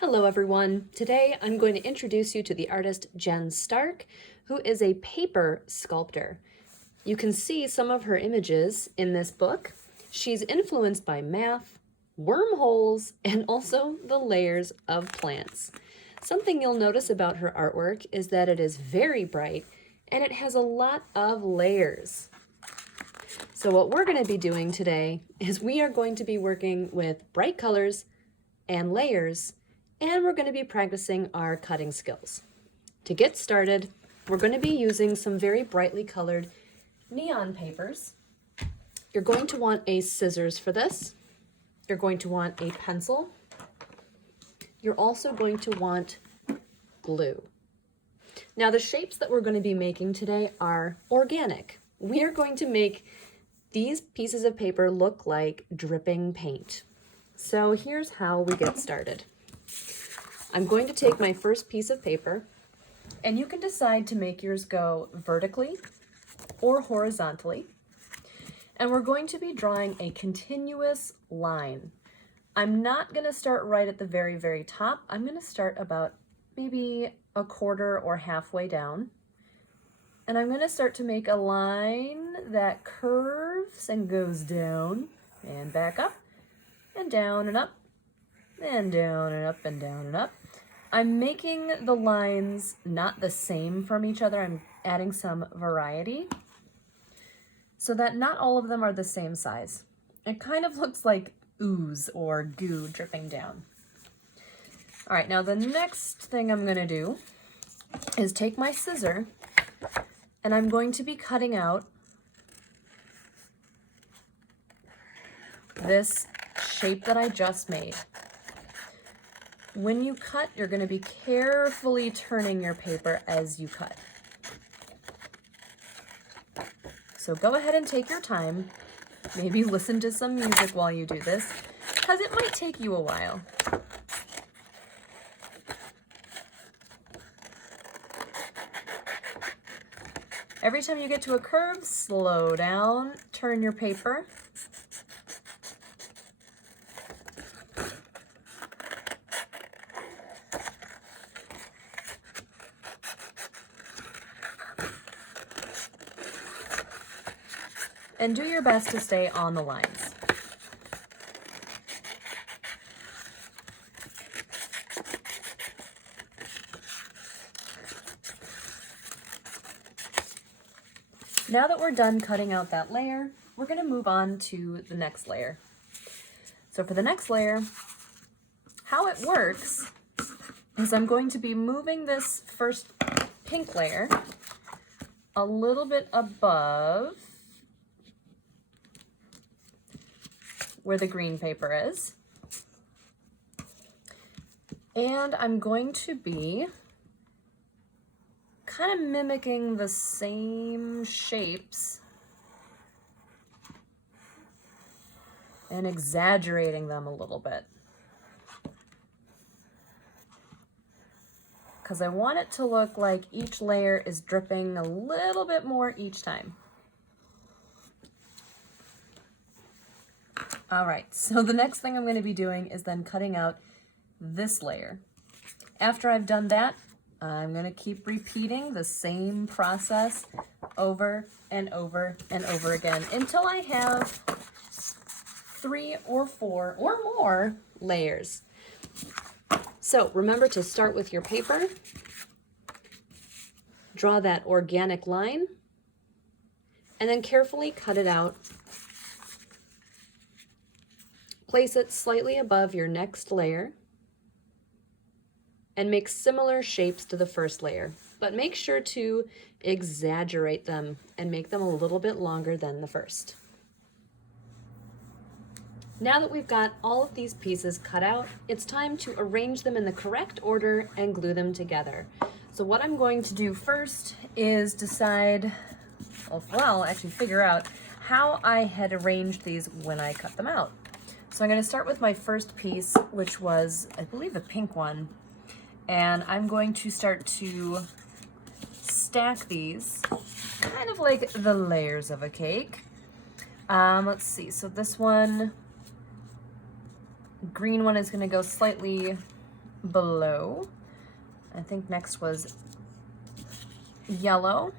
Hello everyone. Today I'm going to introduce you to the artist Jen Stark, who is a paper sculptor. You can see some of her images in this book. She's influenced by math, wormholes, and also the layers of plants. Something you'll notice about her artwork is that it is very bright and it has a lot of layers. So what we're going to be doing today is we are going to be working with bright colors and layers, and we're going to be practicing our cutting skills. To get started, we're going to be using some very brightly colored neon papers. You're going to want a scissors for this. You're going to want a pencil. You're also going to want glue. Now, the shapes that we're going to be making today are organic. We are going to make these pieces of paper look like dripping paint. So here's how we get started. I'm going to take my first piece of paper, and you can decide to make yours go vertically or horizontally. And we're going to be drawing a continuous line. I'm not going to start right at the very, very top. I'm going to start about maybe a quarter or halfway down. And I'm going to start to make a line that curves and goes down and back up and down and up and down and up and down and up. I'm making the lines not the same from each other. I'm adding some variety so that not all of them are the same size. It kind of looks like ooze or goo dripping down. All right, now the next thing I'm gonna do is take my scissor and I'm going to be cutting out this shape that I just made. When you cut, you're going to be carefully turning your paper as you cut. So go ahead and take your time. Maybe listen to some music while you do this, because it might take you a while. Every time you get to a curve, slow down, turn your paper. And do your best to stay on the lines. Now that we're done cutting out that layer, we're going to move on to the next layer. So for the next layer, how it works is I'm going to be moving this first pink layer a little bit above where the green paper is. And I'm going to be kind of mimicking the same shapes and exaggerating them a little bit, because I want it to look like each layer is dripping a little bit more each time. All right, so the next thing I'm going to be doing is then cutting out this layer. After I've done that, I'm going to keep repeating the same process over and over and over again until I have 3 or 4 or more layers. So remember to start with your paper, draw that organic line, and then carefully cut it out. Place it slightly above your next layer and make similar shapes to the first layer, but make sure to exaggerate them and make them a little bit longer than the first. Now that we've got all of these pieces cut out, it's time to arrange them in the correct order and glue them together. So what I'm going to do first is decide, actually figure out how I had arranged these when I cut them out. So I'm going to start with my first piece, which was, I believe, a pink one. And I'm going to start to stack these, kind of like the layers of a cake. Let's see, so this one, green one is going to go slightly below. I think next was yellow.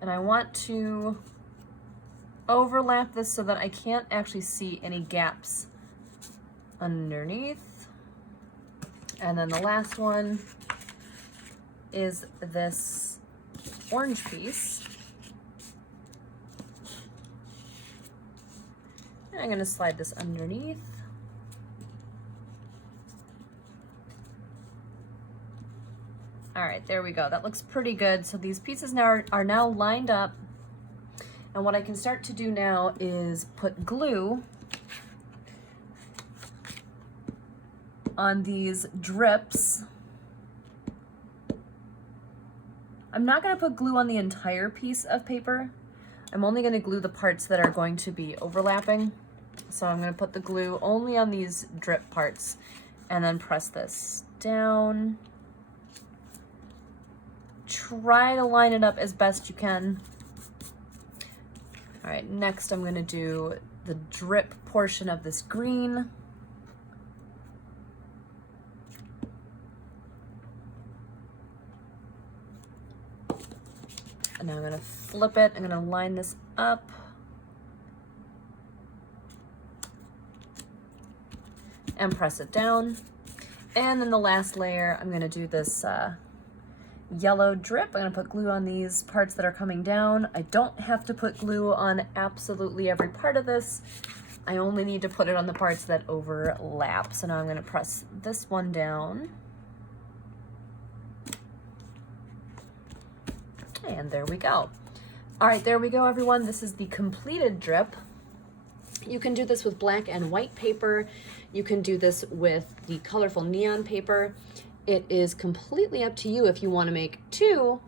And I want to overlap this so that I can't actually see any gaps underneath. And then the last one is this orange piece. And I'm going to slide this underneath. All right, there we go. That looks pretty good. So these pieces now are now lined up. And what I can start to do now is put glue on these drips. I'm not going to put glue on the entire piece of paper. I'm only going to glue the parts that are going to be overlapping. So I'm going to put the glue only on these drip parts and then press this down. Try to line it up as best you can. All right, next I'm going to do the drip portion of this green. And now I'm going to flip it. I'm going to line this up. And press it down. And then the last layer, I'm going to do this yellow drip. I'm going to put glue on these parts that are coming down. I don't have to put glue on absolutely every part of this. I only need to put it on the parts that overlap. So now I'm going to press this one down. And there we go. All right, there we go, everyone. This is the completed drip. You can do this with black and white paper. You can do this with the colorful neon paper. It is completely up to you if you want to make two.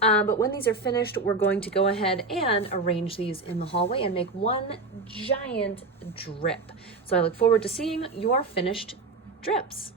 But when these are finished, we're going to go ahead and arrange these in the hallway and make one giant drip. So I look forward to seeing your finished drips.